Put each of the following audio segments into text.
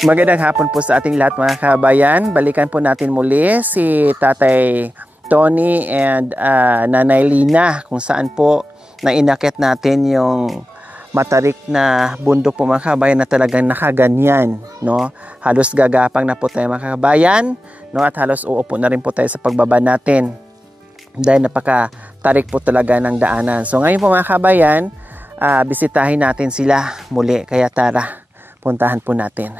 Magandang hapon po sa ating lahat mga kabayan. Balikan po natin muli si Tatay Tony and Nanay Lina kung saan po na inakit natin yung matarik na bundok po mga kabayan na talagang nakaganyan, no? Halos gagapang na po tayo mga kabayan, no? At halos uupo na rin po tayo sa pagbaba natin dahil napakatarik po talaga ng daanan. So ngayon po mga kabayan, bisitahin natin sila muli. Kaya tara, puntahan po natin.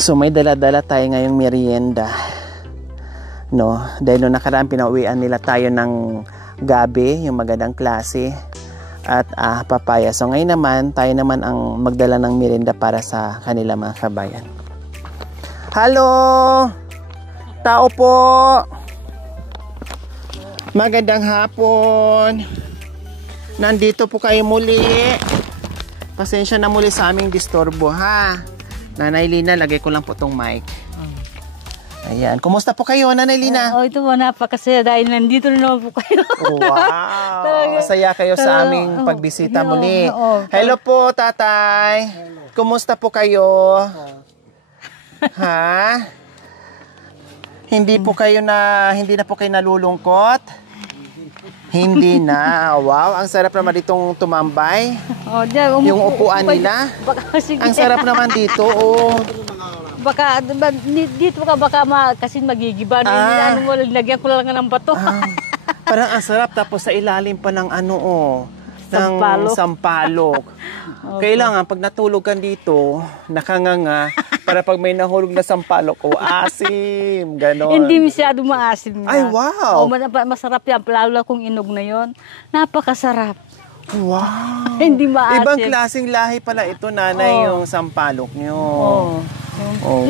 So may dala-dala tayo ngayong merienda, no? Dahil noong nakaraan pinauwian nila tayo ng gabi, yung magandang klase at papaya. So ngayon naman, tayo naman ang magdala ng merienda para sa kanila mga kabayan. Hello! Tao po! Magandang hapon! Nandito po kayo muli. Pasensya na muli sa aming disturbo, ha? Nanay Lina, lagay ko lang po tong mic. Ayan. Kumusta po kayo, Nanay Lina? Ito po, napakasaya dahil nandito na naman po kayo. Wow! Masaya kayo sa aming pagbisita muli. Hello po, Tatay. Kumusta po kayo? Ha? Hindi na po kayo nalulungkot? Hindi na. Wow, ang sarap naman ditong tumambay. Yung upuan nila. Ang sarap naman dito. Baka dito baka kasi magigiba. Ano mo, lagyan ko lang ng bato. Parang ang sarap, tapos sa ilalim pa ng ng sampalok. Kailangan pag natulog ka dito, nakanganga, para pag may nahulog na sampalok, asim, ganon. Hindi masyado maasim. Ay, wow! Masarap yan, lalo kung inog na yon. Napakasarap. Wow! Hindi maasim. Ibang klaseng lahi pala ito, Nanay, yung sampalok nyo.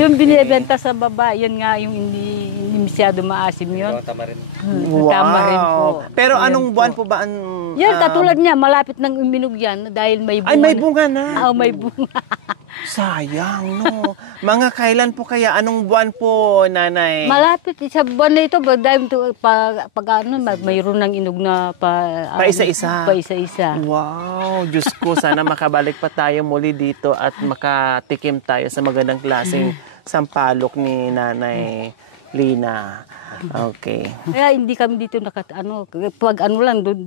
Yung binibenta sa baba, yun nga yung hindi masyado maasim yun. Tama rin. Wow! Tama rin po. Pero anong buwan po ba? Yan, katulad niya, malapit ng uminog yan dahil may bunga. Ay, may bunga na. May bunga. Sayang, no? Mga kailan po kaya? Anong buwan po, Nanay? Malapit. Sa buwan na ito, dahil mayroon ng inog na isa-isa. Pa-isa-isa. Wow! Diyos ko, sana makabalik pa tayo muli dito at makatikim tayo sa magandang klaseng sampalok ni Nanay Lina. Okay. Kaya hindi kami dito pag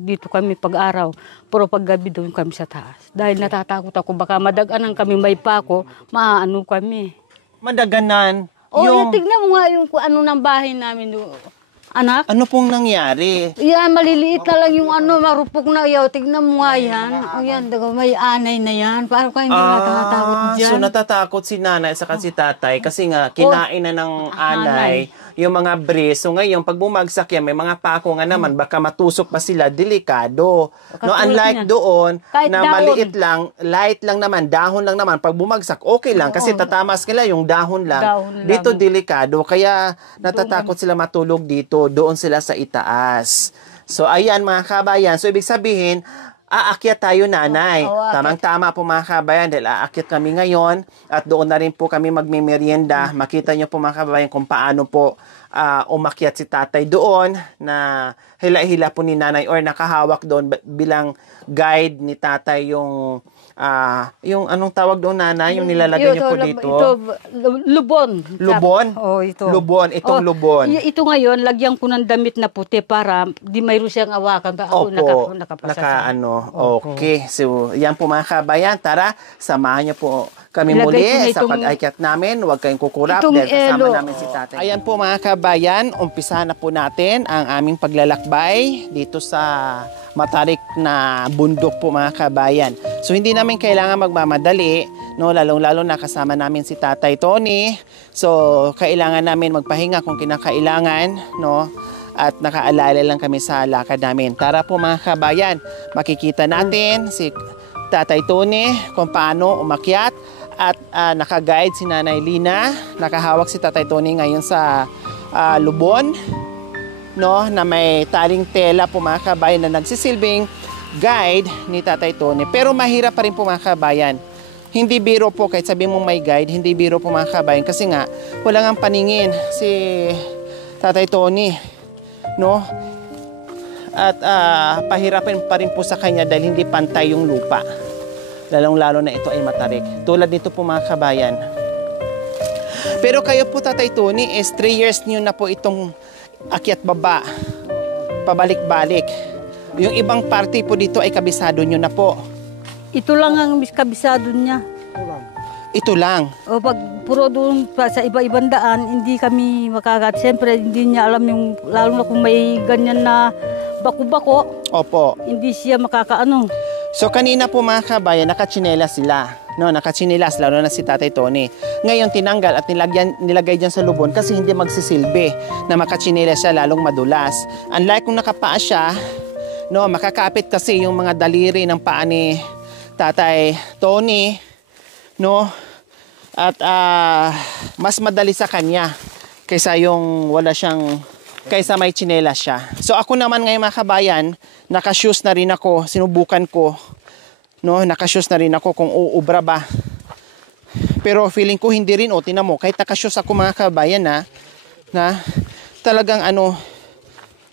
dito kami pag-araw, pero pag gabi doon kami sa taas. Dahil natatakot ako, baka madaganan kami, may pako, maano kami. Madaganan? Tignan mo nga yung ng bahay namin doon. Anak? Ano pong nangyari? Yan, maliliit na lang yung marupok na yaw. Tignan mo nga yan. Yan, may anay na yan. Paano ka hindi natatakot dyan? So natatakot si Nanay sa si Tatay kasi nga kinain na ng anay yung mga breeze. So ngayon, pag bumagsak yan, may mga pako nga naman, baka matusok pa sila, delikado. No, unlike doon, kahit na maliit lang, light lang naman, dahon lang naman, pag bumagsak, okay lang, kasi tatamas nila yung dahon lang. Dito, delikado. Kaya natatakot sila matulog dito, doon sila sa itaas. So, ayan mga kabayan. So, ibig sabihin, aakyat tayo, Nanay. Tamang-tama po mga kabayan dahil aakyat kami ngayon at doon na rin po kami magmimerienda. Makita nyo po mga kabayan kung paano po umakyat si Tatay doon na hila-hila po ni Nanay or nakahawak doon bilang guide ni Tatay yung anong tawag doon, Nanay? Yung nilalagay niyo po dito? Ito, lubon. Lubon? Ito. Lubon, itong lubon. Ito ngayon, lagyan ko ng damit na puti para di mayroon siyang awakan. Opo, nakapasa. Okay. So, yan po mga kabayan. Tara, samahan niyo po kami muli sa pag-akyat namin. Huwag kayong kukurap dahil kasama namin si Tatay. Ayan po mga kabayan, umpisahan na po natin ang aming paglalakbay dito sa matarik na bundok po mga kabayan. So hindi namin kailangan magmamadali, no, lalong-lalo na kasama namin si Tatay Tony. So kailangan namin magpahinga kung kinakailangan, no, at nakaalala lang kami sa lakad namin. Tara po mga kabayan, makikita natin si Tatay Tony kung paano umakyat at naka-guide si Nanay Lina. Nakahawak si Tatay Tony ngayon sa lubon, no, na may taling tela po mga kabayan na nagsisilbing guide ni Tatay Tony. Pero mahirap pa rin po mga kabayan. Hindi biro po, kahit sabi mong may guide, hindi biro po mga kabayan kasi nga wala ngang paningin si Tatay Tony, no? At pahirapan pa rin po sa kanya dahil hindi pantay yung lupa. Lalong-lalo na ito ay matarik. Tulad nito po mga kabayan. Pero kayo po, Tatay Tony, is 3 years niyo na po itong akyat baba. Pabalik-balik. Yung ibang party po dito ay kabisado niyo na po. Ito lang ang kabisado niya. Ito lang. O pag puro doon pa sa iba-ibang daan, hindi kami makakat. Siyempre, hindi niya alam yung, lalo na kung may ganyan na bako-bako, Opo. hindi siya makakaano. So kanina po mga kabayan, nakatsinelas sila. No, nakatsinelas, lalo na si Tatay Tony. Ngayon tinanggal at nilagay dyan sa lubon kasi hindi magsisilbi na makatsinelas siya, lalong madulas. Unlike kung nakapaa siya, no, makakapit kasi yung mga daliri ng paa ni Tatay Tony, no? At mas madali sa kanya kaysa yung wala siyang, kaysa may tsinelas siya. So ako naman ngayon mga kabayan, naka-shoes na rin ako, sinubukan ko, no, naka-shoes na rin ako kung uubra ba. Pero feeling ko hindi rin, o tinan mo, kahit naka-shoes ako mga kabayan na talagang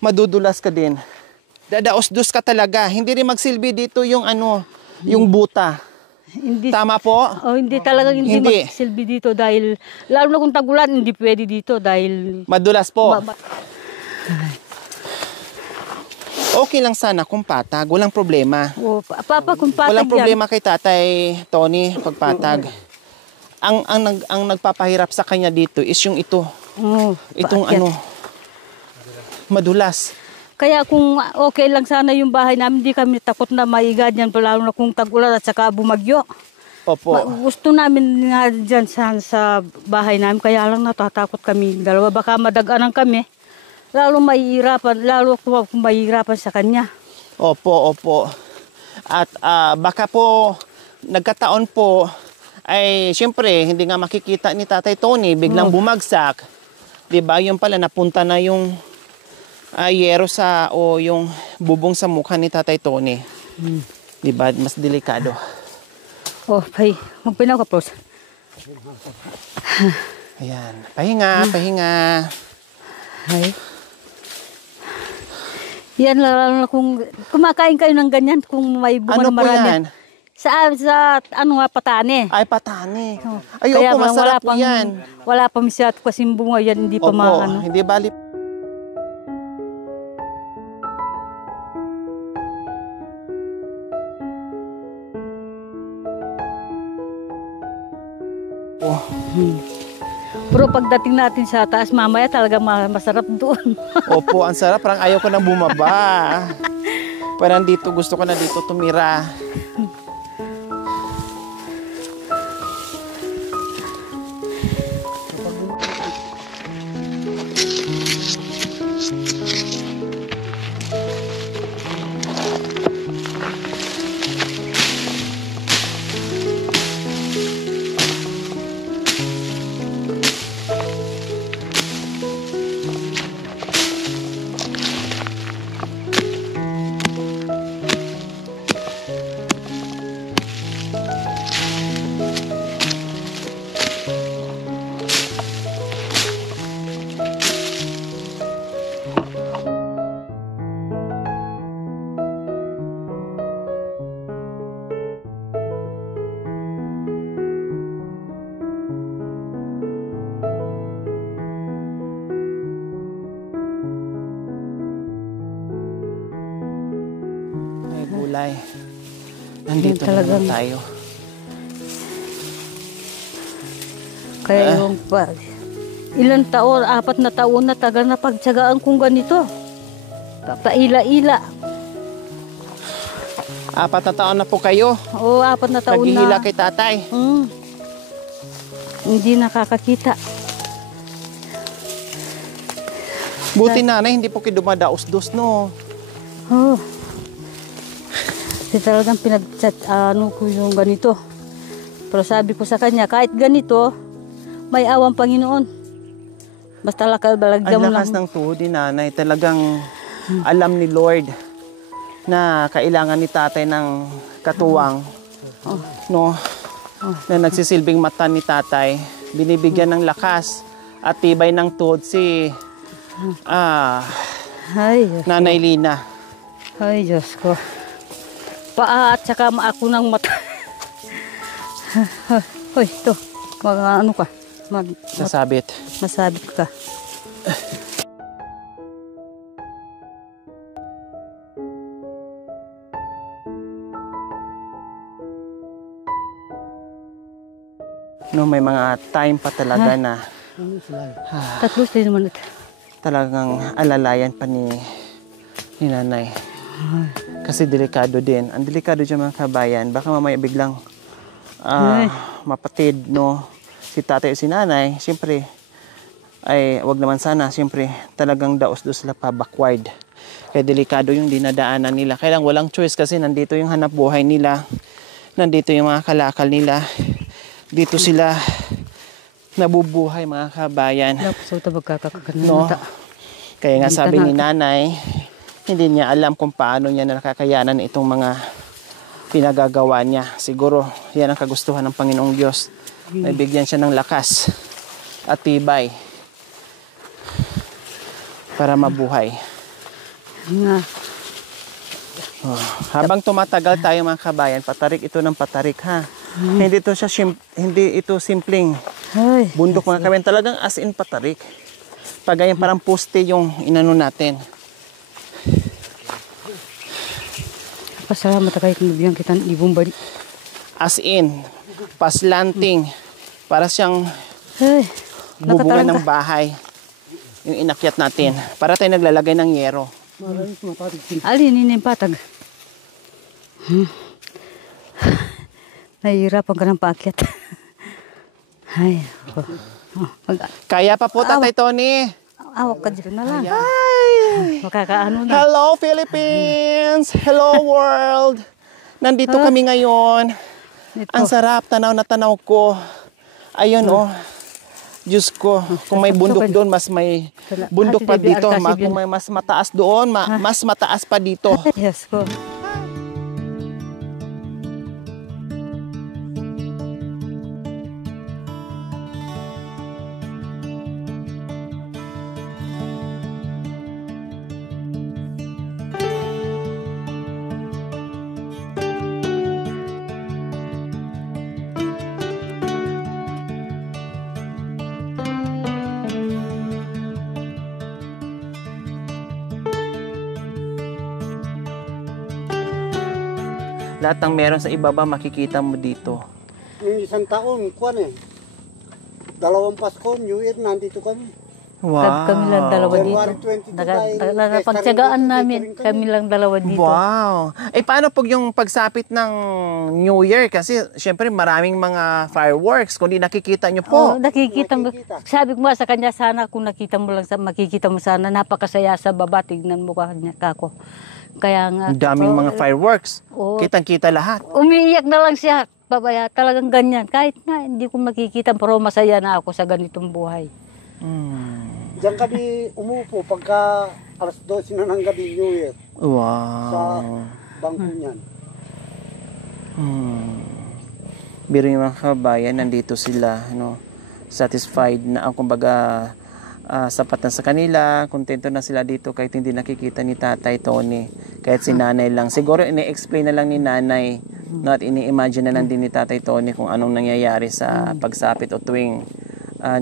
madudulas ka din. Dadaos-dos ka talaga. Hindi rin magsilbi dito yung yung buta. Hindi, Tama po? oh, hindi talagang hindi magsilbi dito dahil, lalo na kung tagulan, hindi pwede dito dahil Madulas po. Okay lang sana kung patag, walang problema. Oh, Papa, kung patag Walang yan. problema kay Tatay Tony pagpatag. Ang nagpapahirap sa kanya dito is yung ito. Oh, Itong paakyat. madulas. Kaya kung okay lang sana yung bahay namin, hindi kami takot na maiga dyan, lalo na kung tag-ulan at saka bumagyo. Opo. Gusto namin nga dyan sa bahay namin, kaya lang natatakot kami. Dalawa, baka madaganan kami. Lalo kung mahihirapan sa kanya. Opo, opo. At baka po, nagkataon po, ay siyempre, hindi nga makikita ni Tatay Tony, biglang bumagsak. Diba, yun pala, napunta na yung yero o yung bubong sa mukha ni Tatay Tony. Diba, mas delikado. Oh, magpinaw ka, Pros. Ayan, pahinga, pahinga. Ay. Yan, lalo na kung kumakain kayo ng ganyan, kung may bunga Ano po marami. yan? Sa patane. Ay, patani. Oh. Ay, Kaya opo, nga, masarap po yan. Wala pa masyado kasing bunga yan, hindi pa Opo, maano. hindi bali. Oh. Pero pagdating natin sa taas mamaya talaga masarap doon. Opo, ang sarap. Parang ayaw ko na bumaba. Parang dito, gusto ko na dito tumira. Gulay. Nandito na naman tayo. Kaya yung ilang taon, 4 na taon na tagal na pagtsagaan kong ganito. Paila-ila. 4 na taon na po kayo. Oo, 4 na taon Naghihila na. kay tatay. Hindi nakakakita. Buti nanay, hindi po kayo dumadaos-dos, no? Oh. Kasi talagang pinag-chat ko yung ganito. Pero sabi ko sa kanya, kahit ganito, may awang Panginoon. Basta balagyan mo Ang lakas lang. ng tuhod ni nanay. Talagang alam ni Lord na kailangan ni tatay ng katuwang. No? Na nagsisilbing mata ni tatay. Binibigyan ng lakas at tibay ng tuhod si Ay, Nanay Lina. Ay, Diyos ko. Paa at saka ako ng mata. Hoy, ito. Mga ano ka? Sasabit. Masabit ka. No, may mga time pa talaga na Tatlo din naman ito. talagang alalayan pa ni nanay. Kasi delikado din. Ang delikado dyan mga kabayan, baka mamaya biglang mapatid, no? Si tatay o si nanay, siyempre, ay wag naman sana, siyempre, talagang daos-dos sila pa backward. Kaya delikado yung dinadaanan nila. Kaya lang walang choice kasi nandito yung hanap buhay nila. Nandito yung mga kalakal nila. Dito sila nabubuhay mga kabayan. No? Kaya nga sabi ni nanay, hindi niya alam kung paano niya nakakayanan itong mga pinagagawa niya. Siguro yan ang kagustuhan ng Panginoong Diyos. Naibigyan siya ng lakas at tibay para mabuhay. Habang tumatagal tayo mga kabayan, patarik ito ng patarik ha. Hindi ito simpleng bundok mga kabayan, talagang as in patarik. Pagayan parang poste yung inano natin. Pasalamat kahit nabiyang kita ng ibong bali. As in, paslanting. Para siyang bubungan ng bahay. Yung inakyat natin. Para tayo naglalagay ng yero. Alin, yung patag. Nahihirapan ka ng paakyat. Ay, ako. Kaya pa po, Tatay Tony. Awak ka dyan na lang. Ay! Makakaano na. Hello, Philippines! Hello, world! Nandito kami ngayon. Ang sarap, tanaw na tanaw ko. Ayun, oh. Diyos ko, kung may bundok doon, mas may bundok pa dito. Kung may mas mataas doon, mas mataas pa dito. Yes ko. Lahat ng meron sa ibaba, makikita mo dito. Yung isang taon, kuwan eh. 2 Pasko, New Year, nandito kami. Wow. Kami lang dalawa dito. January 22 Napagtsagaan namin, kami lang dalawa dito. Wow. Eh, paano pag yung pagsapit ng New Year? Kasi, syempre, maraming mga fireworks. Kung di nakikita nyo po. Nakikita mo. Sabi ko nga sa kanya, sana kung nakita mo lang, makikita mo sana, napakasaya sa baba, tignan mo kako. Kaya nga. Ang daming mga fireworks. Kitang-kita lahat. Umiiyak na lang siya. Babaya, talagang ganyan. Kahit na hindi ko makikita, pero masaya na ako sa ganitong buhay. Diyan kami umupo pagka alas 12 na ng gabi, New Year. Wow. Sa bangko niyan. Biro yung mga kabayan, nandito sila, no, satisfied na ang kumbaga sapat na sa kanila, kontento na sila dito kahit hindi nakikita ni Tatay Tony, kahit si nanay lang. Siguro ini-explain na lang ni nanay, no, at ini-imagine na lang din ni Tatay Tony kung anong nangyayari sa pagsapit o tuwing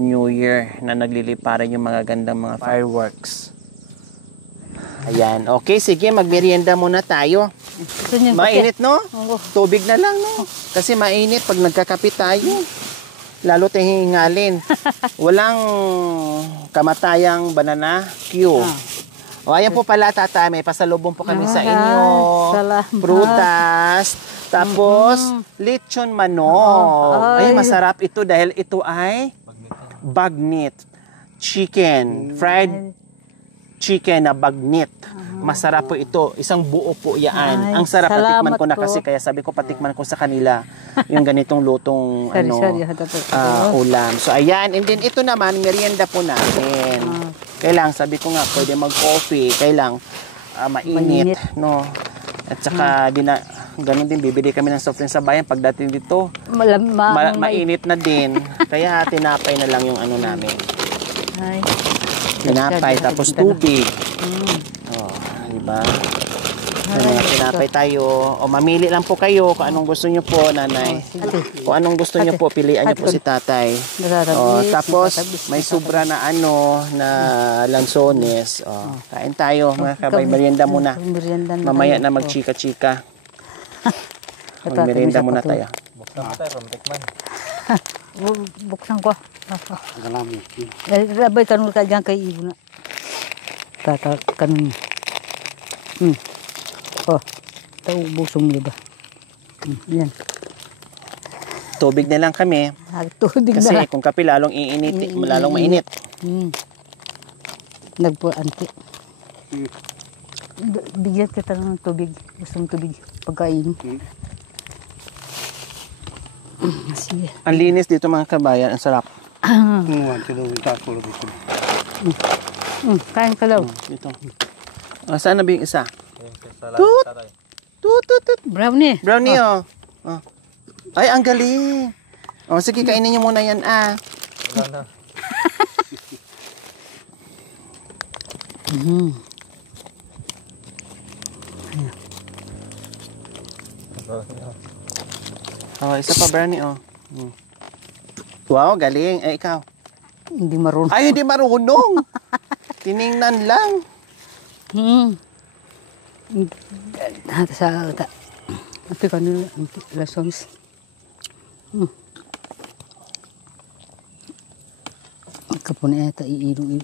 New Year na nagliliparan yung mga gandang mga fireworks. Ayan, okay, sige, magmerienda muna tayo. Mainit, no? Tubig na lang, no? Kasi mainit pag nagkakapit tayo. Lalo tayong hingalin. Walang kamatayang banana Q. O, ayan po pala, tata, may pasalubong po kami sa inyo. Salamat. Prutas. Tapos, lechon manok. Ay, masarap ito dahil ito ay bagnit. Chicken. Fried chicken na bagnit. Masarap po ito. Isang buo po yan. Ang sarap. Patikman ko na kasi. Kaya sabi ko patikman ko sa kanila yung ganitong lutong ulam. So ayan. And then ito naman, merienda po natin. Kailang, sabi ko nga, pwede mag-coffee. Kailang, mainit. No? At saka, ganun din, bibili kami ng soft drink sa bayan. Pagdating dito, mainit na din. Kaya tinapay na lang yung ano namin. Tinapay, tapos tubig. Oh, diba? tinapay tayo. O mamili lang po kayo kung anong gusto nyo po, nanay. Kung anong gusto nyo po, pilian nyo po si tatay. O, tapos, may sobra na na lansones. O, kain tayo, mga kabay. Merienda muna. Mamaya na magchika-chika. Merienda muna tayo. Buksan mo tayo, romtikman. Buksan ko. Galamit. Labay tanong ka dyan kay Ibo na. Kanon. Oh, busong mo ba? Yan. Tubig na lang kami. Tubig Kasi na. kung kape lalong iinit, lalong mainit. Nagpo-anti. Bigyan kita ng tubig. Gusto mong tubig. Pagkain. Sige. Ang linis dito mga kabayan, ang sarap. Kain ka daw. Ito. Saan na ba yung isa? Tut! Tut. Brownie. Brownie, oh. Ay, ang galing. Oh, sige, kainin niyo muna yan, Wala na. Oh, isa pa brownie, oh. Wow, galing. Eh, ikaw? Hindi marunong. Ay, hindi marunong. Tiningnan lang. Sa ito kanila lessons. Kapon eta iiru.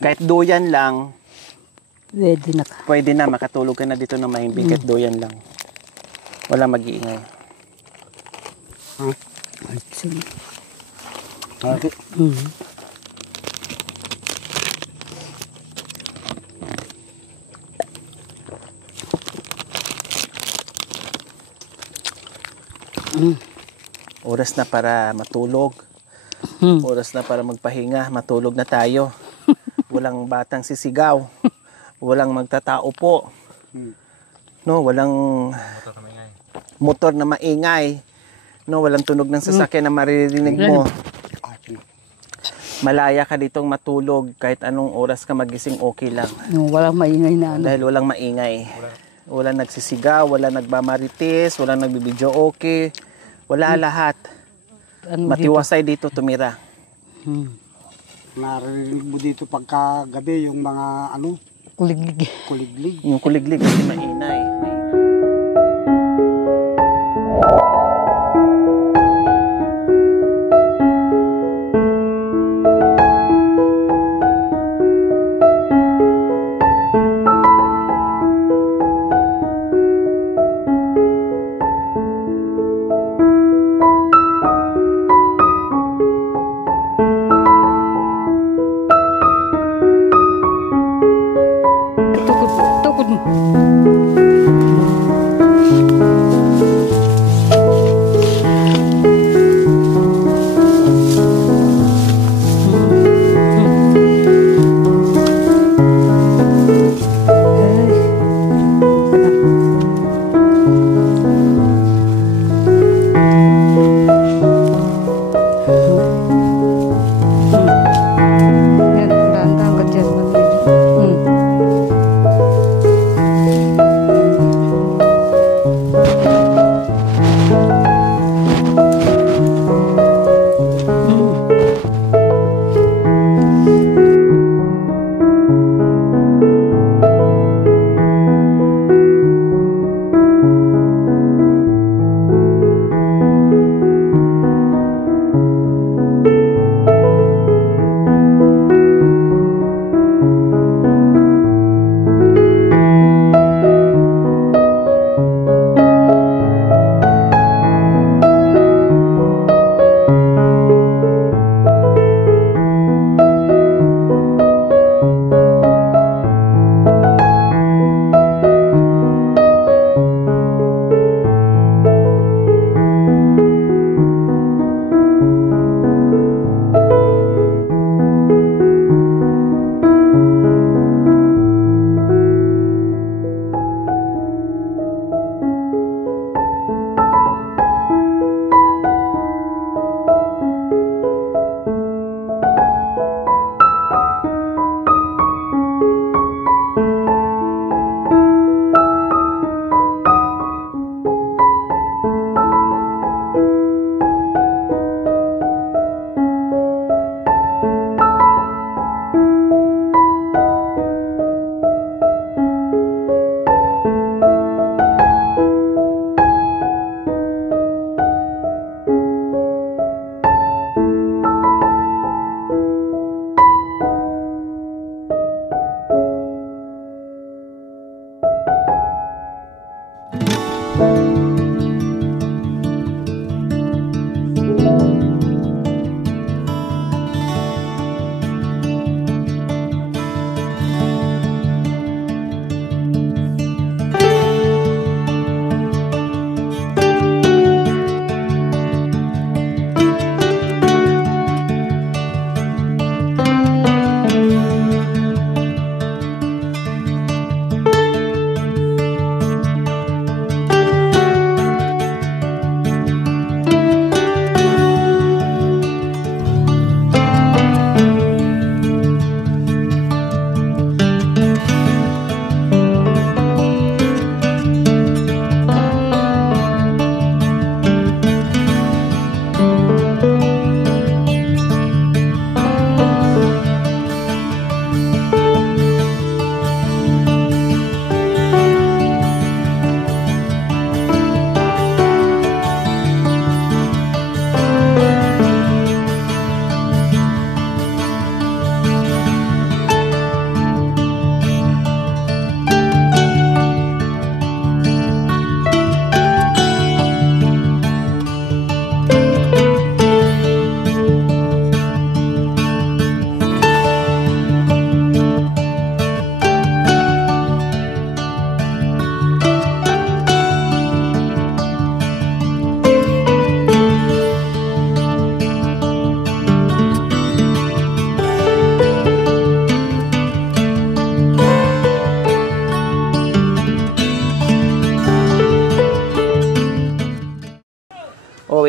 Kahit doyan lang, Pwede na ka. pwede na. Makatulog ka na dito na mahimbing. Kahit doyan lang. Wala mag-iingay. Sige. Oras na para matulog. Oras na para magpahinga. Matulog na tayo. Walang batang sisigaw. Walang magtatao po. No, walang motor na maingay. No, walang tunog ng sasakyan na maririnig mo. Malaya ka ditong matulog kahit anong oras ka magising, okay lang. Walang maingay na ano. Dahil walang maingay. Walang nagsisigaw, walang nagmamarites, walang nagbibidyo okay. Wala lahat. Matiwasay dito tumira. Naririnig mo dito pagka gabi yung mga Kuliglig. kuliglig. Yung kuliglig kasi mainay. Tukod mo.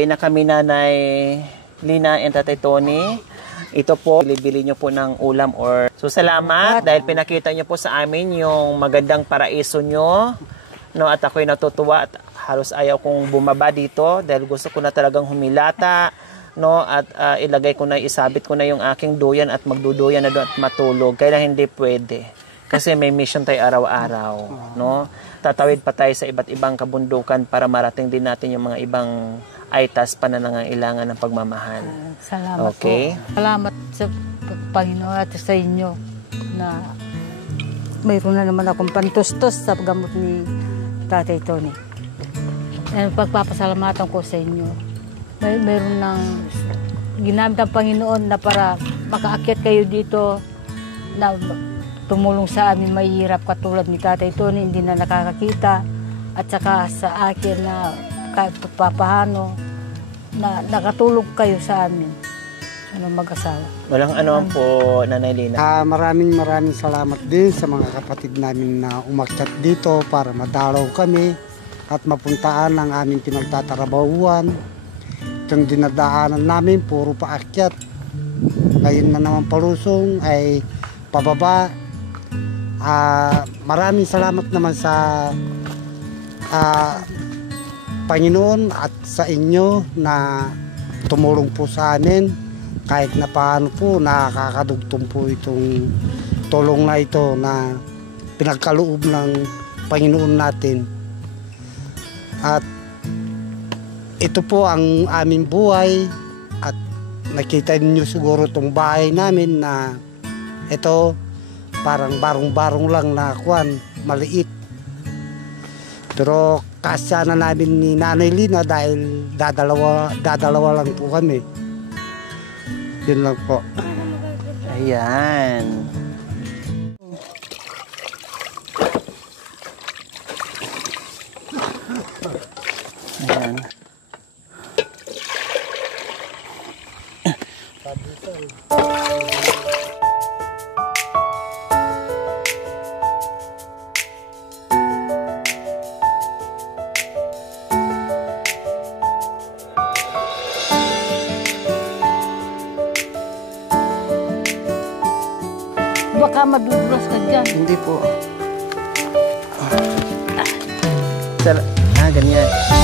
Uuwi na kami, Nanay Lina and Tatay Tony. Ito po, bili nyo po ng ulam or... So, salamat dahil pinakita nyo po sa amin yung magandang paraiso nyo. No, at ako'y natutuwa at halos ayaw kong bumaba dito dahil gusto ko na talagang humilata. No, at ilagay ko na, isabit ko na yung aking duyan at magduduyan na doon at matulog. Kaya hindi pwede. Kasi may mission tayo araw-araw. No? Tatawid pa tayo sa iba't ibang kabundukan para marating din natin yung mga ibang aitas pa na nangangailangan ng pagmamahal. Salamat Okay? po. Salamat sa Panginoon at sa inyo na mayroon na naman akong pantustos sa gamot ni Tatay Tony. Pagpapasalamatan ko sa inyo. Mayroon ng ginamit ng Panginoon na para makaakyat kayo dito na tumulong sa amin mahihirap katulad ni Tatay Tony, hindi na nakakakita, at saka sa akin na kahit papahano na nakatulog kayo sa amin mag-asawa. Walang ano po, Nanay Lina. Maraming salamat din sa mga kapatid namin na umakyat dito para madalaw kami at mapuntaan ang aming pinagtatrabahuan. Itong dinadaanan namin, puro paakyat. Ngayon na naman palusong ay pababa. Maraming salamat naman sa Panginoon at sa inyo na tumulong po sa amin. Kahit na paano po, nakakadugtong po itong tulong na ito na pinagkaloob ng Panginoon natin. At ito po ang aming buhay at nakita niyo siguro itong bahay namin na ito parang barong-barong lang na kwan, maliit. Pero kasya na namin ni Nanay Lina dahil dadalawa lang po kami. Yun lang po. Ayan. Ayan. Baka madudulas ka dyan. Hindi po. Ganyan.